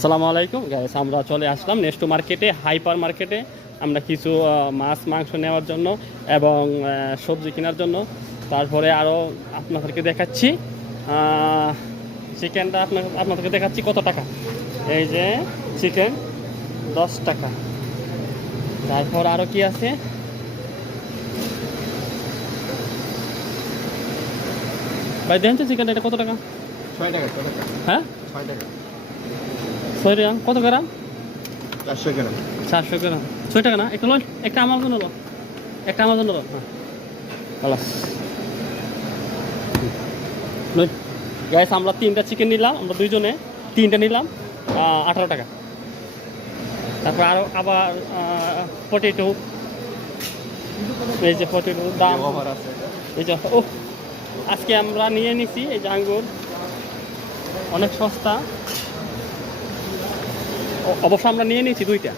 আসসালামু আলাইকুম গাইস, আমরা চলে আসলাম নেস্টো মার্কেটে, হাইপার মার্কেটে। আমরা কিছু মাছ মাংস নেওয়ার জন্য এবং সবজি কেনার জন্য। তারপরে আরও আপনাদেরকে দেখাচ্ছি চিকেনটা, আপনাদেরকে দেখাচ্ছি কত টাকা। এই যে চিকেন 10 টাকা। তারপর আরও কি আছে, ভাই দেখেন তো চিকেনটা এটা কত টাকা? 6 টাকা। হ্যাঁ 6 টাকা। 6 গ্রাম। কত গ্রাম? 400 গ্রাম। 400 গ্রাম। 6 টাকা না? একটা লয়, একটা আমার জন্য লো, একটা আমার জন্য লো। হ্যাঁ খালাস। গাইস আমরা 3টা চিকেন নিলাম, আমরা দুইজনে 3টা নিলাম, 18 টাকা। তারপর আবার পটেটো, এই যে পটেটোর দাম অফার আছে। এই যে আজকে আমরা নিয়ে নিছি এই যে আঙ্গুর, অনেক সস্তা। অবশ্য আমরা নিয়ে নিয়েছি 2টা।